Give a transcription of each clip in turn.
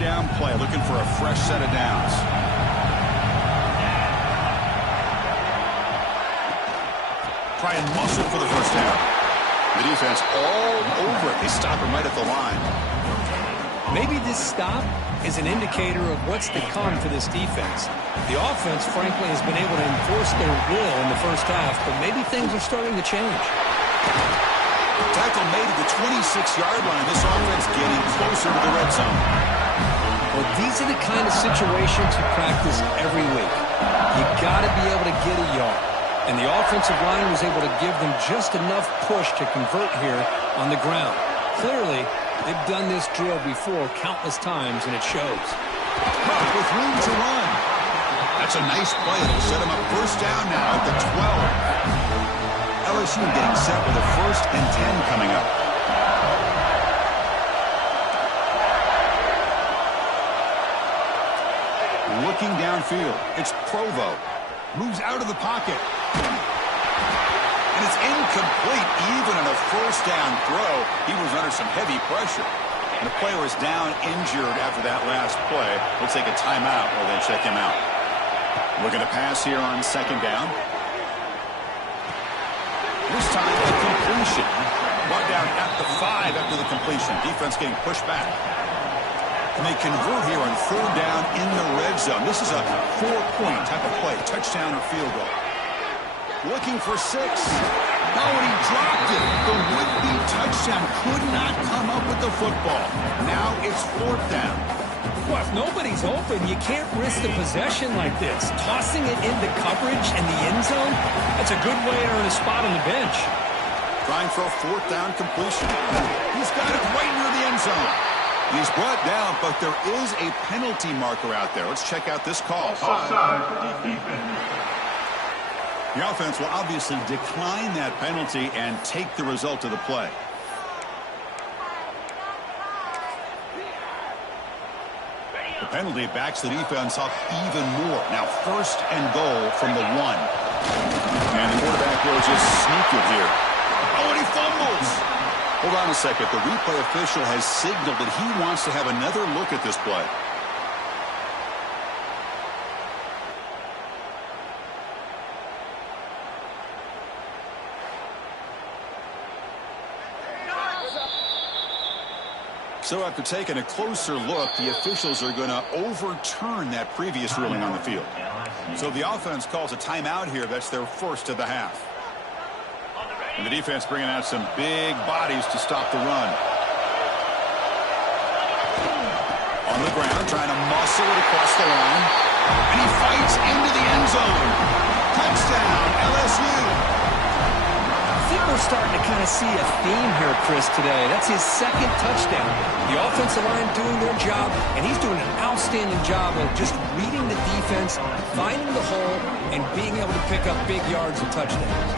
down play, looking for a fresh set of downs. Try and muscle for the first down. The defense all over it. They stop him right at the line. Maybe this stop is an indicator of what's to come for this defense. The offense, frankly, has been able to enforce their will in the first half, but maybe things are starting to change. Tackle made at the 26-yard line. This offense getting closer to the red zone. Well, these are the kind of situations you practice every week. You got to be able to get a yard. And the offensive line was able to give them just enough push to convert here on the ground. Clearly, they've done this drill before countless times, and it shows. With room to run. That's a nice play. It'll set him up first down now at the 12. LSU getting set with a 1st and 10 coming up. Looking downfield. It's Provo. Moves out of the pocket. And it's incomplete. Even in a first down throw, he was under some heavy pressure. And the player is down injured after that last play. We'll take a timeout while they check him out. Looking to pass here on 2nd down. This time a completion. Brought down at the 5 after the completion. Defense getting pushed back. And they convert here on 3rd down in the red zone. This is a 4-point type of play. Touchdown or field goal. Looking for 6. Oh, and he dropped it. The would-be touchdown could not come up with the football. Now it's 4th down. Well, if nobody's open, you can't risk the possession like this. Tossing it into coverage in the end zone, that's a good way to earn a spot on the bench. Trying for a 4th down completion. He's got it right near the end zone. He's brought down, but there is a penalty marker out there. Let's check out this call. The offense will obviously decline that penalty and take the result of the play. The penalty backs the defense up even more. Now 1st and goal from the 1. And the quarterback will just sneak it here. Oh, and he fumbles. Hold on a second. The replay official has signaled that he wants to have another look at this play. So after taking a closer look, the officials are going to overturn that previous ruling on the field. So the offense calls a timeout here. That's their 1st of the half. And the defense bringing out some big bodies to stop the run. On the ground, trying to muscle it across the line. And he fights into the end zone. Touchdown, LSU. I think we're starting to kind of see a theme here, Chris, today. That's his 2nd touchdown. The offensive line doing their job, and he's doing an outstanding job of just reading the defense, finding the hole, and being able to pick up big yards and touchdowns.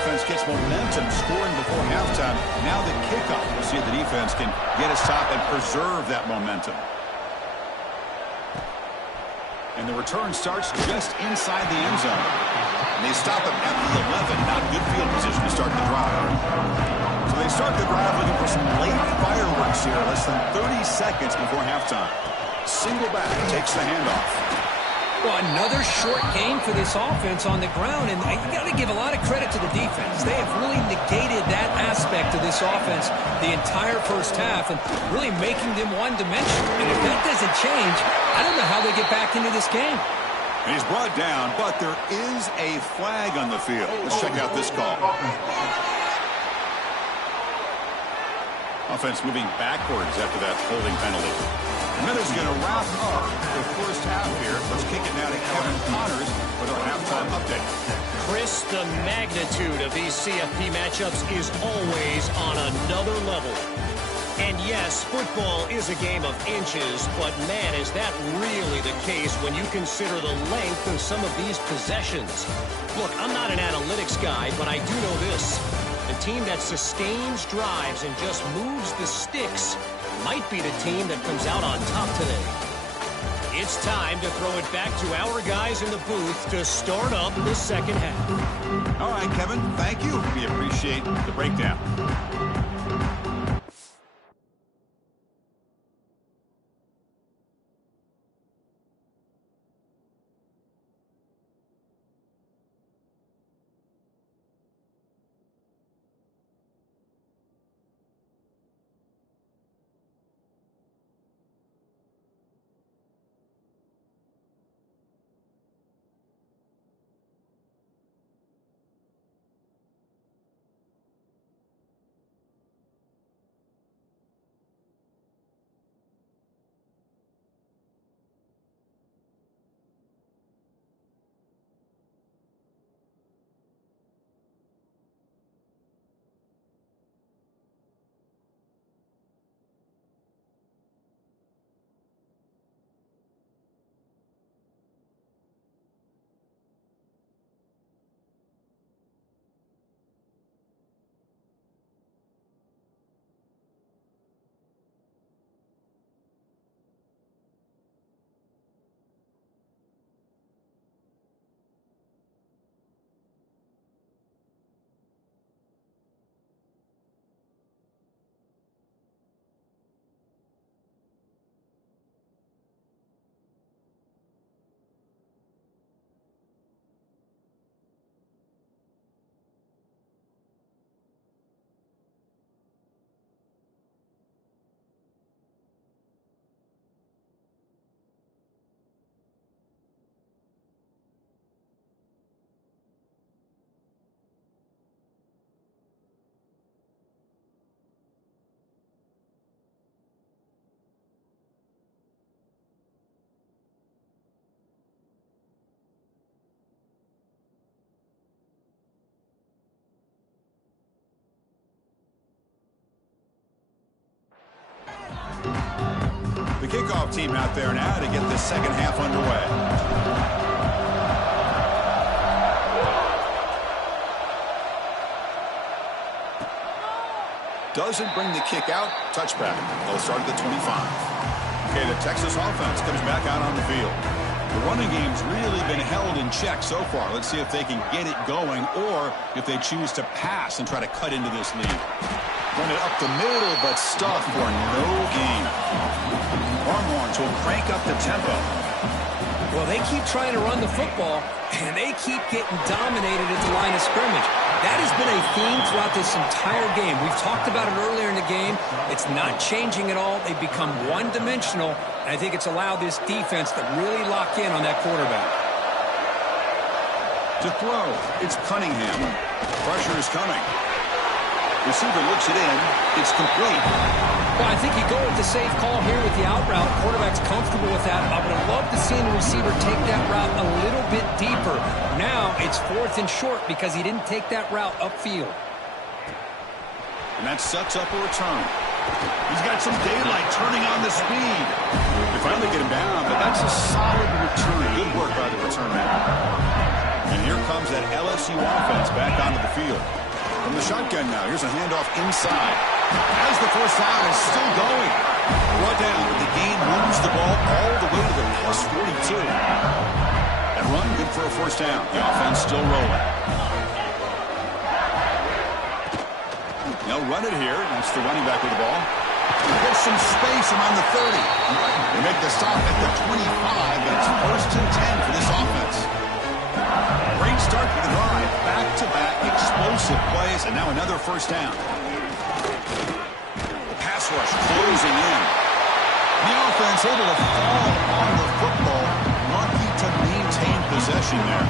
Offense gets momentum, scoring before halftime. Now the kickoff. We'll see if the defense can get a stop and preserve that momentum. And the return starts just inside the end zone. And they stop it at the 11. Not good field position to start the drive. So they start the drive looking for some late fireworks here. Less than 30 seconds before halftime. Single back takes the handoff. Well, another short game for this offense on the ground, and you got to give a lot of credit to the defense. They have really negated that aspect of this offense the entire first half and really making them one-dimensional. And if that doesn't change, I don't know how they get back into this game. And he's brought down, but there is a flag on the field. Let's check out this call. Offense moving backwards after that holding penalty. And that is going to wrap up the first half here. Let's kick it now to Kevin Connors with our halftime update. Chris, the magnitude of these CFP matchups is always on another level. And yes, football is a game of inches, but man, is that really the case when you consider the length of some of these possessions. Look, I'm not an analytics guy, but I do know this. The team that sustains drives and just moves the sticks might be the team that comes out on top today. It's time to throw it back to our guys in the booth to start up the second half. All right, Kevin, thank you. We appreciate the breakdown. The kickoff team out there now to get the second half underway. Doesn't bring the kick out. Touchback. They'll start at the 25. Okay, the Texas offense comes back out on the field. The running game's really been held in check so far. Let's see if they can get it going or if they choose to pass and try to cut into this lead. Run it up the middle, but stuffed for no gain. Longhorns will crank up the tempo. Well, they keep trying to run the football, and they keep getting dominated at the line of scrimmage. That has been a theme throughout this entire game. We've talked about it earlier in the game. It's not changing at all. They've become one-dimensional, and I think it's allowed this defense to really lock in on that quarterback. To throw, it's Cunningham. Pressure is coming. Receiver looks it in. It's complete. Well, I think you go with the safe call here with the out route. Quarterback's comfortable with that. I would have loved to see the receiver take that route a little bit deeper. Now it's 4th and short because he didn't take that route upfield. And that sets up a return. He's got some daylight turning on the speed. They finally get him down, but that's a solid return. Good work by the return man. And here comes that LSU offense back onto the field. From the shotgun now, here's a handoff inside. As the first down is still going. Brought down, but the gain moves the ball all the way to the plus 42. That run, good for a first down. The offense still rolling. They'll run it here. That's the running back with the ball. There's some space around the 30. They make the stop at the 25, and it's 1st and 10 for this offense. Great start for the drive. Back-to-back explosive plays, and now another first down. The pass rush closing in. The offense able to fall on the football. Lucky to maintain possession there.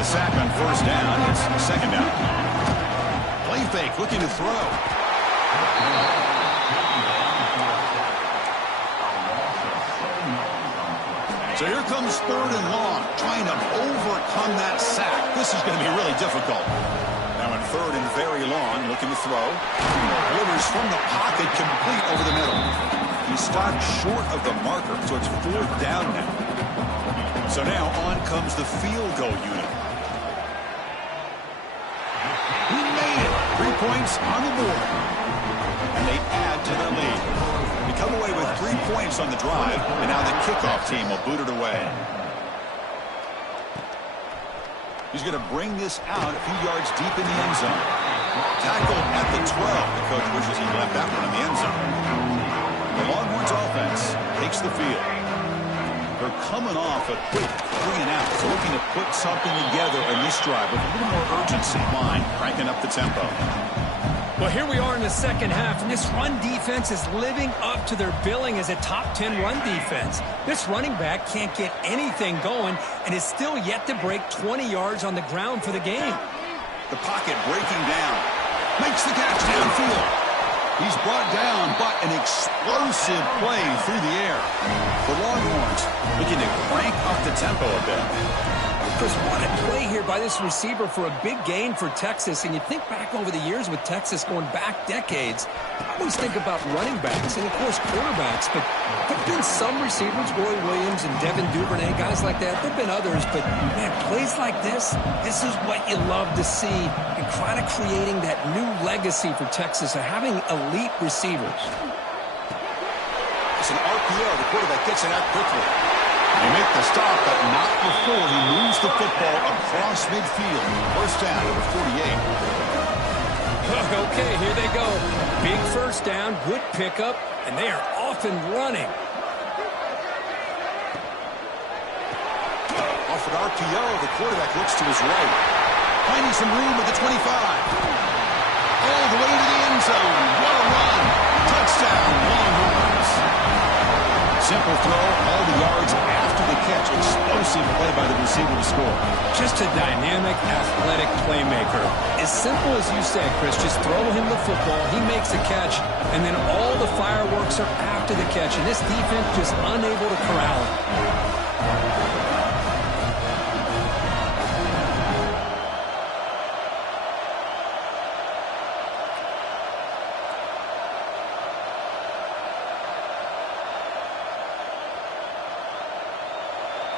The sack on first down. It's second down. Play fake, looking to throw. So here comes 3rd and long, trying to overcome that sack. This is going to be really difficult. Now in 3rd and very long, looking to throw. Delivers from the pocket, complete over the middle. He stopped short of the marker, so it's 4th down now. So now on comes the field goal unit. He made it. 3 points on the board. And they add to their lead. You come away with 3 points on the drive, and now the kickoff team will boot it away. He's going to bring this out a few yards deep in the end zone. Tackled at the 12. The coach wishes he left that one in the end zone. The Longhorns offense takes the field. They're coming off a quick 3-and-out, so looking to put something together in this drive with a little more urgency. Line cranking up the tempo. Well, here we are in the second half, and this run defense is living up to their billing as a top 10 run defense. This running back can't get anything going and is still yet to break 20 yards on the ground for the game. The pocket breaking down. Makes the catch downfield. He's brought down, but an explosive play through the air. The Longhorns looking to crank up the tempo a bit. Chris, what a play here by this receiver for a big gain for Texas. And you think back over the years with Texas going back decades, I always think about running backs and, of course, quarterbacks. But there have been some receivers, Roy Williams and Devin Duvernay, guys like that. There have been others. But, man, plays like this is what you love to see. And kind of creating that new legacy for Texas of having elite receivers. It's an RPO. The quarterback gets it out quickly. They make the stop, but not before he moves the football across midfield. First down at the 48. Okay, here they go. Big first down, good pickup, and they are off and running. Off an RPO, the quarterback looks to his right. Finding some room at the 25. All the way to the end zone. What a run. Touchdown, Longhorns. Simple throw, all the yards after the catch. Explosive play by the receiver to score. Just a dynamic, athletic playmaker. As simple as you said, Chris, just throw him the football, he makes a catch, and then all the fireworks are after the catch. And this defense just unable to corral him.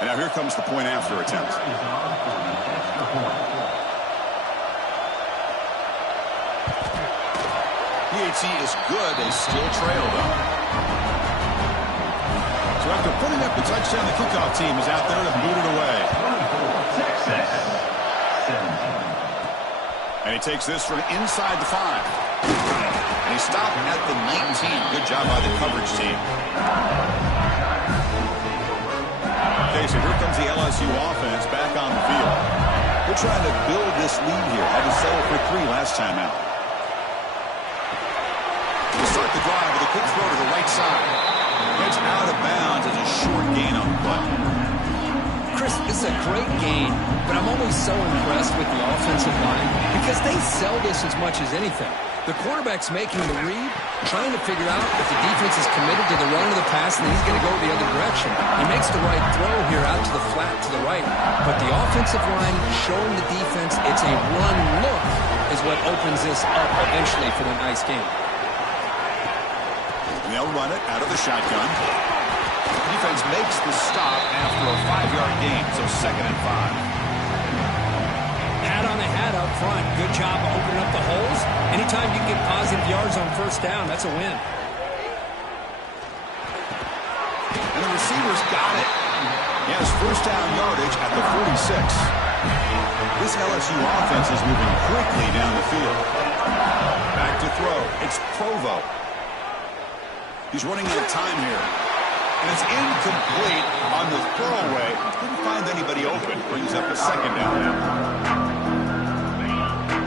And now here comes the point after attempt. PAT is good. They still trail, though. So after putting up the touchdown, the kickoff team is out there to boot it away. And he takes this from inside the 5. And he stopped at the 19. Good job by the coverage team. Okay, so here comes the LSU offense back on the field. They're trying to build this lead here. Had to settle for 3 last time out. To start the drive with a quick throw to the right side. Gets out of bounds as a short gain on the play. Chris, this is a great game, but I'm always so impressed with the offensive line because they sell this as much as anything. The quarterback's making the read, trying to figure out if the defense is committed to the run or the pass, and then he's going to go the other direction. He makes the right throw here out to the flat to the right, but the offensive line showing the defense it's a run look is what opens this up eventually for the nice game. And they'll run it out of the shotgun. Defense makes the stop after a 5-yard gain, so 2nd and 5. Hat on the hat up front. Good job of opening up the holes. Anytime you get positive yards on first down, that's a win. And the receiver's got it. He has first down yardage at the 46. This LSU offense is moving quickly down the field. Back to throw. It's Provo. He's running out of time here. And it's incomplete on the throwaway. Didn't find anybody open. Brings up a 2nd down now.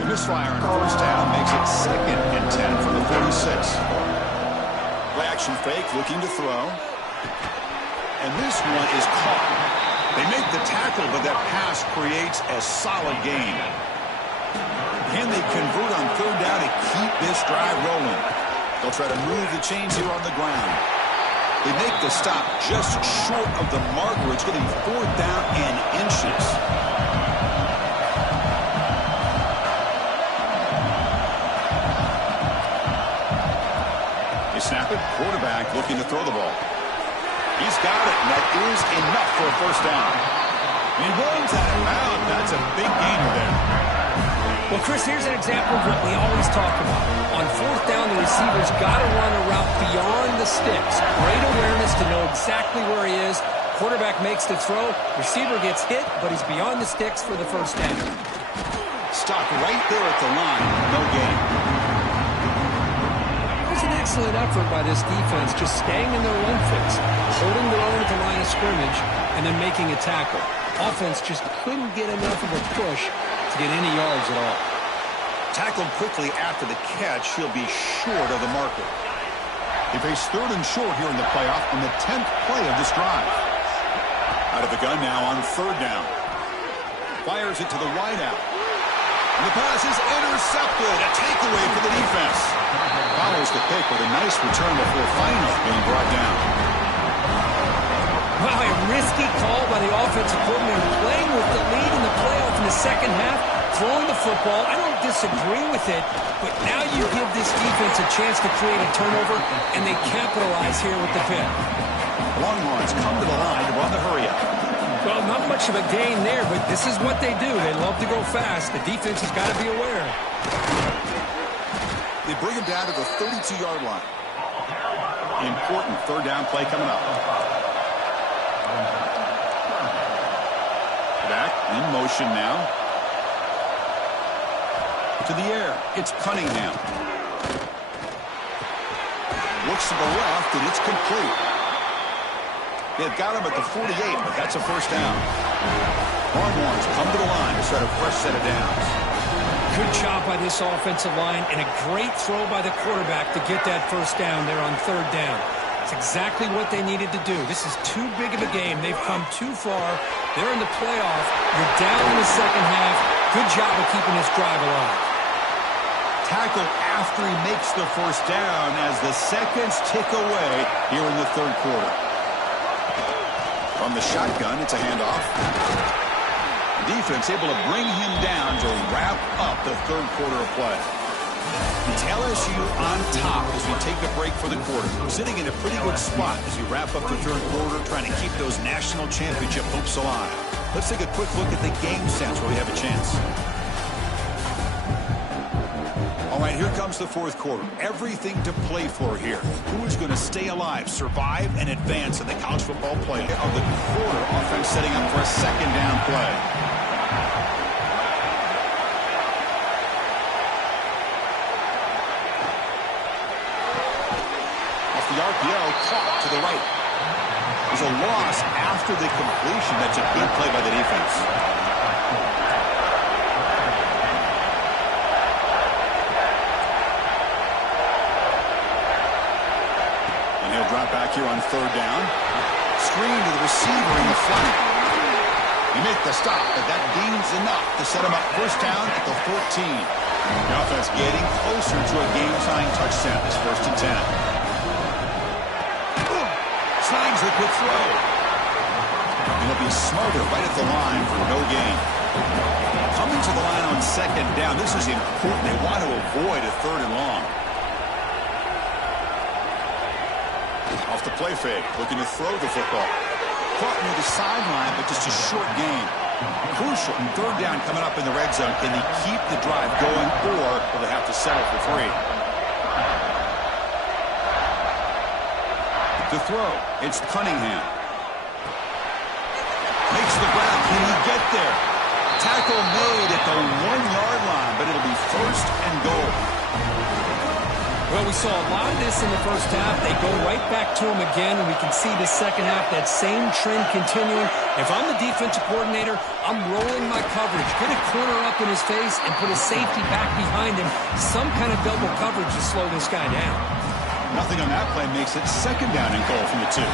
Misfire on first down makes it 2nd and 10 from the 46. Play action fake, looking to throw. And this one is caught. They make the tackle, but that pass creates a solid gain. Can they convert on 3rd down and keep this drive rolling? They'll try to move the chains here on the ground. They make the stop just short of the mark where it's going to be 4th down and inches. Snap it, quarterback looking to throw the ball. He's got it, and that is enough for a first down. And he runs out of bounds. That's a big gainer there. Well, Chris, here's an example of what we always talk about. On fourth down, the receiver's got to run a route beyond the sticks. Great awareness to know exactly where he is. Quarterback makes the throw. Receiver gets hit, but he's beyond the sticks for the first down. Stopped right there at the line. No gain. It was an excellent effort by this defense, just staying in their run fits, holding their own at the line of scrimmage, and then making a tackle. Offense just couldn't get enough of a push to get any yards at all. Tackled quickly after the catch, he'll be short of the marker. They face third and short here in the playoff on the 10th play of this drive. Out of the gun now on third down. Fires it to the wideout. And the pass is intercepted. A takeaway for the defense. Follows the pick with a nice return before finally being brought down. Wow, a risky call by the offensive coordinator, playing with the lead in the playoff in the second half, throwing the football. I don't disagree with it, but now you give this defense a chance to create a turnover, and they capitalize here with the pick. Longhorns come to the line to run the hurry-up. Well, not much of a gain there, but this is what they do. They love to go fast. The defense has got to be aware. They bring him down to the 32-yard line. Important third down play coming up. Back in motion now. To the air. It's Cunningham. Looks to the left, and it's complete. They've got him at the 48, but that's a first down. Longhorns come to the line to start a fresh set of downs. Good job by this offensive line, and a great throw by the quarterback to get that first down there on third down. It's exactly what they needed to do. This is too big of a game. They've come too far. They're in the playoff. You're down in the second half. Good job of keeping this drive alive. Tackle after he makes the first down as the seconds tick away here in the third quarter. From the shotgun, it's a handoff. Defense able to bring him down to wrap up the third quarter of play. It's LSU on top as we take a break for the quarter. We're sitting in a pretty good spot as we wrap up the third quarter, trying to keep those national championship hopes alive. Let's take a quick look at the game sense where we have a chance. All right, here comes the fourth quarter. Everything to play for here. Who is going to stay alive, survive, and advance in the college football playoff of the quarter? Offense setting up for a second down play. The RPO caught to the right. There's a loss after the completion. That's a good play by the defense. And he'll drop back here on third down. Screen to the receiver in the flank. You make the stop, but that gains enough to set him up first down at the 14. The offense getting closer to a game-tying touchdown. It's 1st and 10. Slides the quick throw. And he'll be smarter right at the line for no gain. Coming to the line on second down. This is important. They want to avoid a third and long. Off the play fake. Looking to throw the football. Caught near the sideline, but just a short gain. Crucial. Third down coming up in the red zone. Can they keep the drive going, or will they have to settle for 3? To throw, it's Cunningham. Makes the grab. Can he get there? Tackle made at the 1-yard line, but it'll be 1st and goal. Well, we saw a lot of this in the first half. They go right back to him again, and we can see the second half, that same trend continuing. If I'm the defensive coordinator, I'm rolling my coverage. Get a corner up in his face and put a safety back behind him. Some kind of double coverage to slow this guy down. Nothing on that play makes it second down and goal from the 2.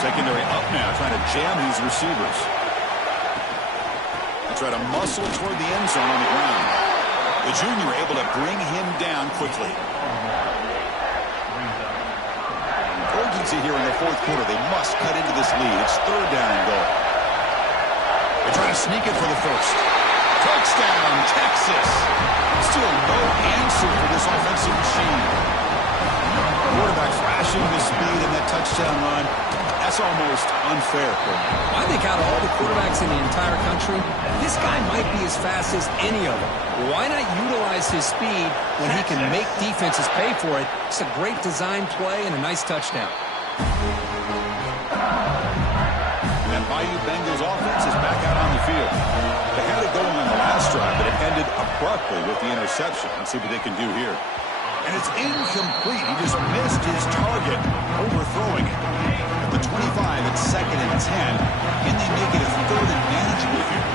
Secondary up now, trying to jam these receivers. They try to muscle toward the end zone on the ground. The junior able to bring him down quickly. Urgency here in the fourth quarter. They must cut into this lead. It's 3rd down and goal. They try to sneak it for the 1st. Touchdown, Texas. Still no answer for this offensive machine. Quarterback flashing the speed in that touchdown run. That's almost unfair. I think out of all the quarterbacks in the entire country, this guy might be as fast as any of them. Why not utilize his speed when he can make defenses pay for it? It's a great design play and a nice touchdown. And Bayou Bengals offense is back out on the field. They had it going on the last drive, but it ended abruptly with the interception. Let's see what they can do here. And it's incomplete. He just missed his target, overthrowing it. At the 25, it's 2nd and 10. Can they make it a 3rd and manageable here?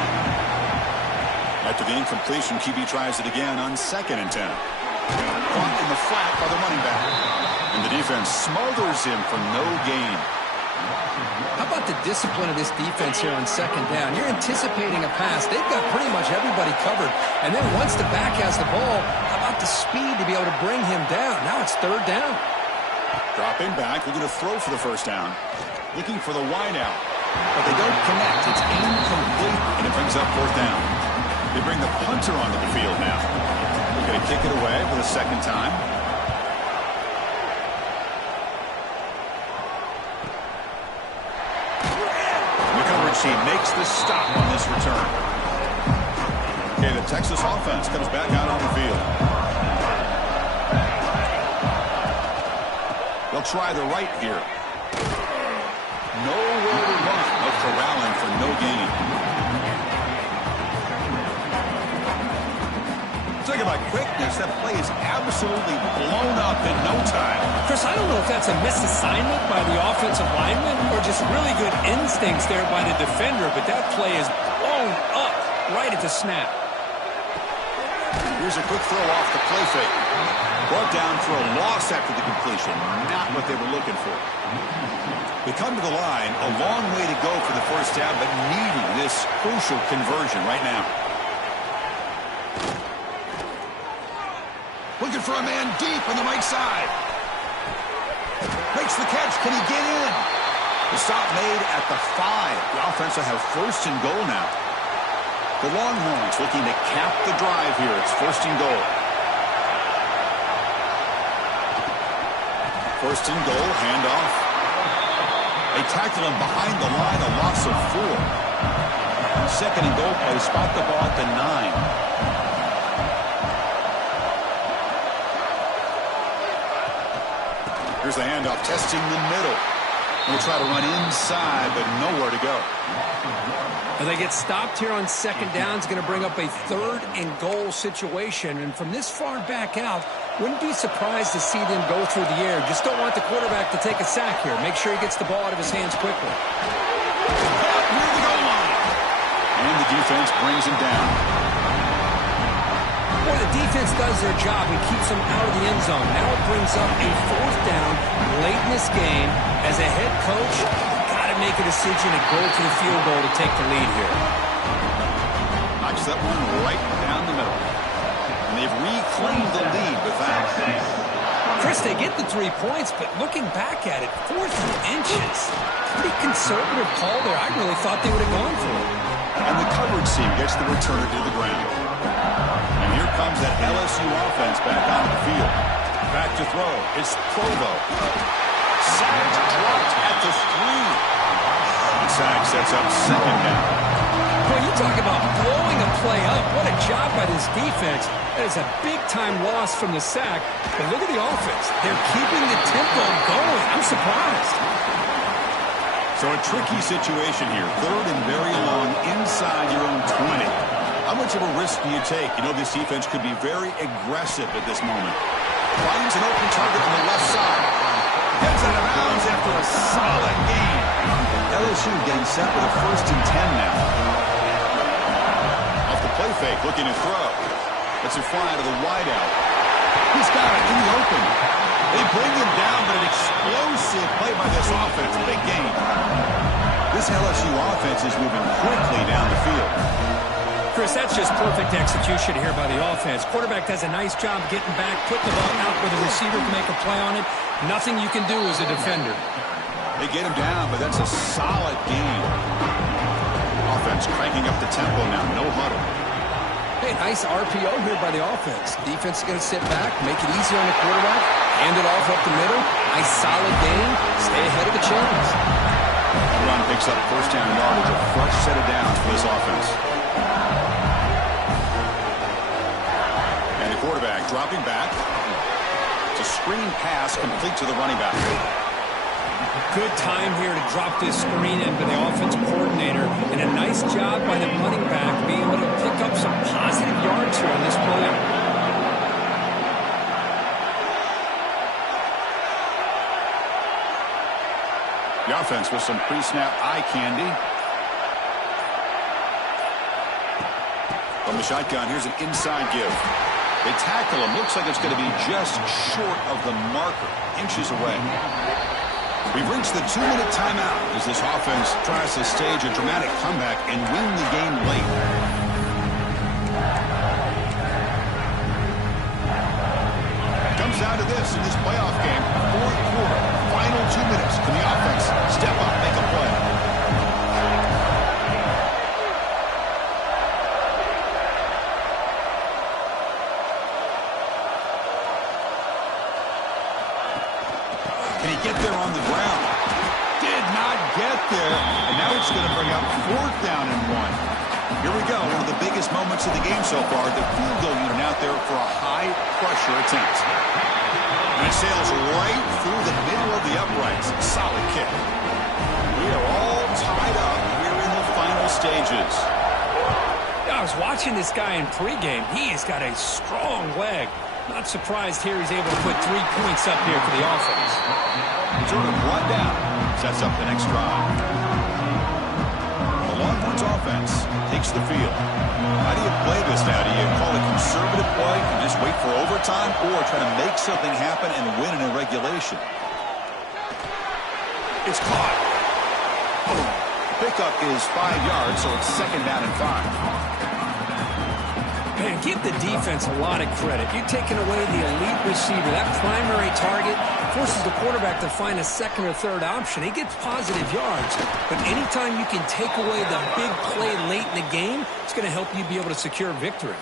After the incompletion, QB tries it again on 2nd and 10. Caught in the flat by the running back. And the defense smothers him for no gain. How about the discipline of this defense here on 2nd down? You're anticipating a pass. They've got pretty much everybody covered. And then once the back has the ball, how about the speed to be able to bring him down? Now it's 3rd down. Dropping back, looking to throw for the 1st down. Looking for the wide out. But they don't connect. It's incomplete, and it brings up 4th down. They bring the punter onto the field now. They're going to kick it away for the 2nd time. He makes the stop on this return. Okay, the Texas offense comes back out on the field. They'll try the right here. Nowhere to run. No corralling for no gain. Talking about quickness, that play is absolutely blown up in no time. Chris, I don't know if that's a misassignment by the offensive lineman or just really good instincts there by the defender, but that play is blown up right at the snap. Here's a quick throw off the play fake. Brought down for a loss after the completion. Not what they were looking for. We come to the line, a long way to go for the 1st down, but needing this crucial conversion right now. Looking for a man deep on the right side. Makes the catch. Can he get in? The stop made at the 5. The offense will have 1st and goal now. The Longhorns looking to cap the drive here. It's 1st and goal. 1st and goal, handoff. They tackle him behind the line, a loss of 4. 2nd and goal play, spot the ball at the 9. Here's the handoff, testing the middle. We'll try to run inside, but nowhere to go. Well, they get stopped here on 2nd down. It's going to bring up a 3rd and goal situation. And from this far back out, wouldn't be surprised to see them go through the air. Just don't want the quarterback to take a sack here. Make sure he gets the ball out of his hands quickly. Near the goal line. And the defense brings him down. Boy, the defense does their job and keeps them out of the end zone. Now it brings up a 4th down late in this game. As a head coach, got to make a decision and go for the field goal to take the lead here. Knocks that one right down the middle. And they've reclaimed the lead with that. Chris, they get the 3 points, but looking back at it, 4th and inches. Pretty conservative call there. I really thought they would have gone for it. And the coverage team gets the returner to the ground. And here comes that LSU offense back onto the field. Back to throw. It's Provo. Sacked, dropped at the 3. The sack sets up 2nd down. Well, you talk about blowing a play up. What a job by this defense. That is a big-time loss from the sack. But look at the offense. They're keeping the tempo going. I'm surprised. So a tricky situation here. 3rd and very long inside your own 20. How much of a risk do you take? You know, this defense could be very aggressive at this moment. Finds an open target on the left side. Gets out of bounds after a solid game. LSU getting set with a 1st and 10 now. Off the play fake, looking to throw. Lets it fly to the wideout. He's got it in the open. They bring him down, but an explosive play by this offense. Big game. This LSU offense is moving quickly down the field. Chris, that's just perfect execution here by the offense. Quarterback does a nice job getting back, putting the ball out where the receiver can make a play on it. Nothing you can do as a defender. They get him down, but that's a solid game. Offense cranking up the tempo now, no huddle. Hey, nice RPO here by the offense. Defense is going to sit back, make it easy on the quarterback, hand it off up the middle. Nice solid game, stay ahead of the chains. Picks up first down yardage, a fresh set of downs for this offense. And the quarterback dropping back. It's a screen pass complete to the running back. Good time here to drop this screen in by the offensive coordinator, and a nice job by the running back being able to pick up some positive yards here on this play. The offense with some pre-snap eye candy. From the shotgun, here's an inside give. They tackle him. Looks like it's going to be just short of the marker, inches away. We've reached the 2-minute timeout as this offense tries to stage a dramatic comeback and win the game late. Comes down to this in this playoff game. Fourth quarter, final 2 minutes. Can the offense step up, make a play? Can he get there on the ground? Did not get there. And now it's going to bring up fourth down and 1. Here we go. One of the biggest moments of the game so far. The field goal unit out there for a high-pressure attempt. And it sails right through the middle of the uprights. Solid kick. We are all tied up here in the final stages. I was watching this guy in pregame. He has got a strong leg. Not surprised here he's able to put 3 points up here for the offense. Sort of run down. Sets up the next drive. The Longhorns offense takes the field. How do you play this now? Do you call it conservative play and just wait for overtime, or try to make something happen and win in regulation? It's caught. Pickup is 5 yards, so it's second down and 5. Man, give the defense a lot of credit. You're taking away the elite receiver. That primary target forces the quarterback to find a second or third option. He gets positive yards, but anytime you can take away the big play late in the game, it's going to help you be able to secure victory.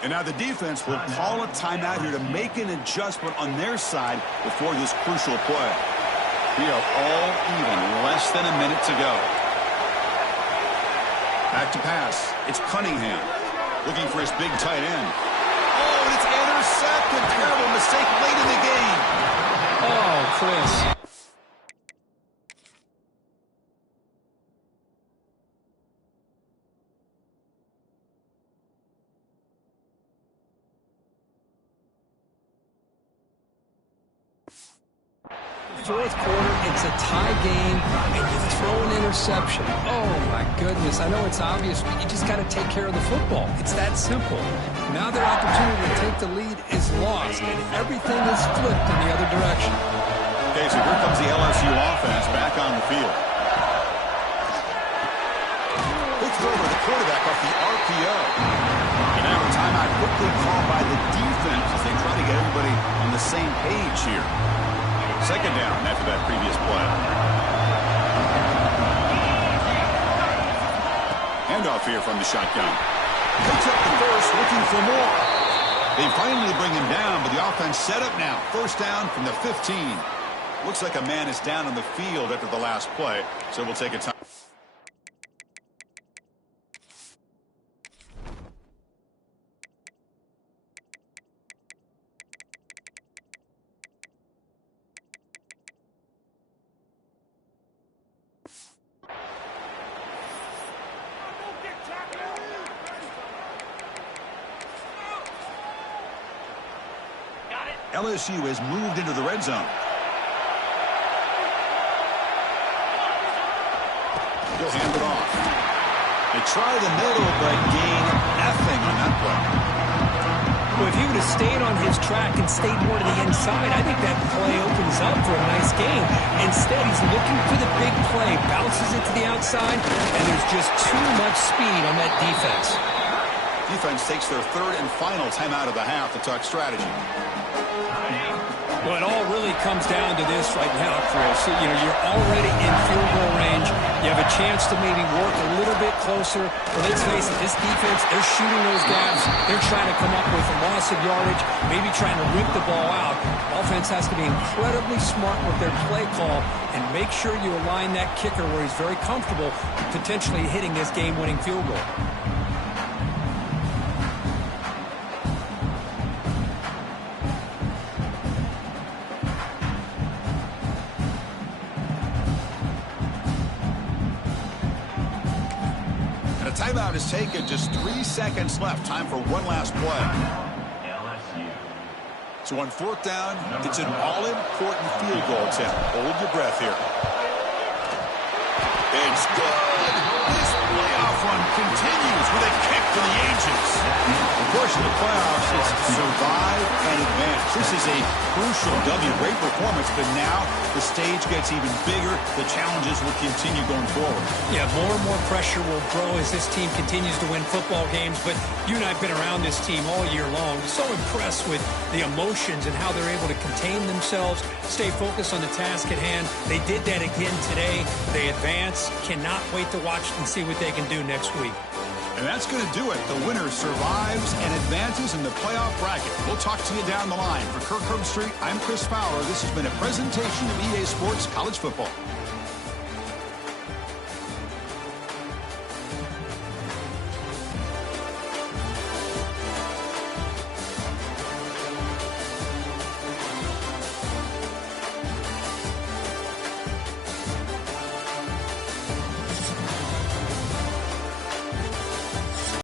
And now the defense will call a timeout here to make an adjustment on their side before this crucial play. We are all even, less than a minute to go. Back to pass. It's Cunningham. Looking for his big tight end. Oh, and it's intercepted. Terrible mistake late in the game. Oh, Chris. Fourth quarter, it's a tie game, and you throw an interception. Oh, my goodness. I know it's obvious, but you just got to take care of the football. It's that simple. Now their opportunity to take the lead is lost, and everything is flipped in the other direction. Okay, so here comes the LSU offense back on the field. They throw to the quarterback off the RPO. And now a timeout quickly called by the defense as they try to get everybody on the same page here. Second down after that previous play. Handoff here from the shotgun. Picks up the first, looking for more. They finally bring him down, but the offense set up now. First down from the 15. Looks like a man is down on the field after the last play, so we'll take a time. LSU has moved into the red zone. He'll hand it off. They try the middle, but gain nothing on that play. Well, if he would have stayed on his track and stayed more to the inside, I think that play opens up for a nice game. Instead, he's looking for the big play, bounces it to the outside, and there's just too much speed on that defense. Defense takes their third and final timeout of the half to talk strategy. Well, it all really comes down to this right now, Chris. You know, you're already in field goal range. You You have a chance to maybe work a little bit closer. But let's face it, this defense, they're shooting those gaps. They're trying to come up with a loss of yardage, maybe trying to rip the ball out. Offense has to be incredibly smart with their play call and make sure you align that kicker where he's very comfortable potentially hitting this game-winning field goal. And a timeout is taken. Just 3 seconds left. Time for one last play. LSU. So on 4th down, it's an all-important field goal attempt. Hold your breath here. It's good. This playoff run continues with a kick to the ages. Of course, in the playoffs, it's survive and advance. This is a crucial W. Great performance, but now the stage gets even bigger. The challenges will continue going forward. Yeah, more and more pressure will grow as this team continues to win football games. But you and I have been around this team all year long. So impressed with the emotions and how they're able to contain themselves, stay focused on the task at hand. They did that again today. They advance. Cannot wait to watch and see what they can do next week. And that's going to do it. The winner survives and advances in the playoff bracket. We'll talk to you down the line. For Kirk Herbstreit, I'm Chris Fowler. This has been a presentation of EA Sports College Football.